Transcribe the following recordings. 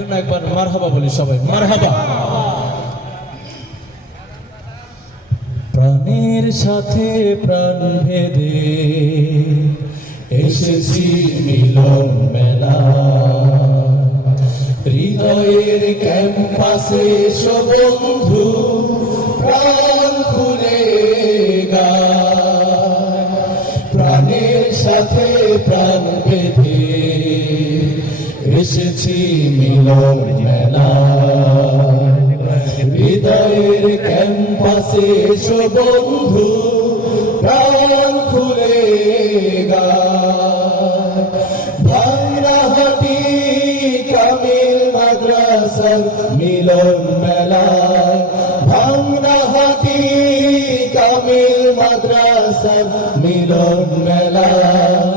জন্য একবার মারহাবা বলি সবাই, মারহাবা। প্রাণের সাথে প্রাণ ভেদে এসেছি মিলন মেলা, হৃদয়ের ক্যাম্পাসে এসো বন্ধু, প্রাণ খুলে গায়। প্রাণের সাথে প্রাণ ভেদে এসেছি মিলন মেলা, হৃদয়ের ক্যাম্পাসে এসো বন্ধু, প্রাণ খুলে গায়। ভাঙড়াহাটি কামিল মাদ্রাসার মিলন মেলায়, ভাঙড়াহাটি কামিল মাদ্রাসার মিলন মেলায়।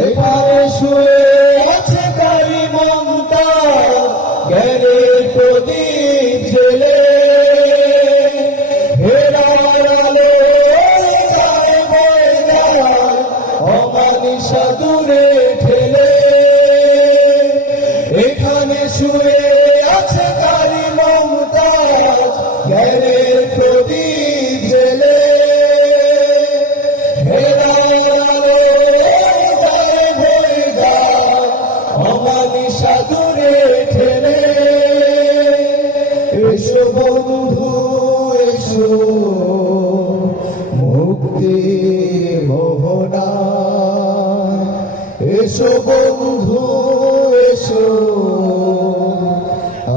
এপারে শুয়ে আছে কারি মমতা, জ্ঞানের প্রদীপ জেলে, হেরার আলো যায় বয়ে যায়, অমানিসা দূরে ঠেলে। এখানে শুয়ে আছে কারি মমতা, জ্ঞানের প্রদীপ জেলে, হেরার আলো সাদুরে ঠেলে। এসো বন্ধু এসো, মুক্তির মোহনা, এসো বন্ধু এসো,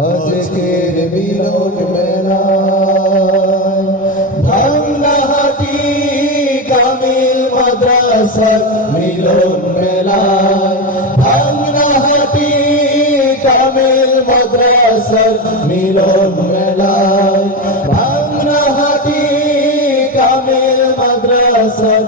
আজকের মিলন মেলা। ভাঙড়াহাটি কামিল মাদ্রাসার মিলন মেলায়, ভাঙড়াহাটি কামিল মাদ্রাসার মিলন মেলায়, ভাঙড়াহাটি কামিল মাদ্রাসার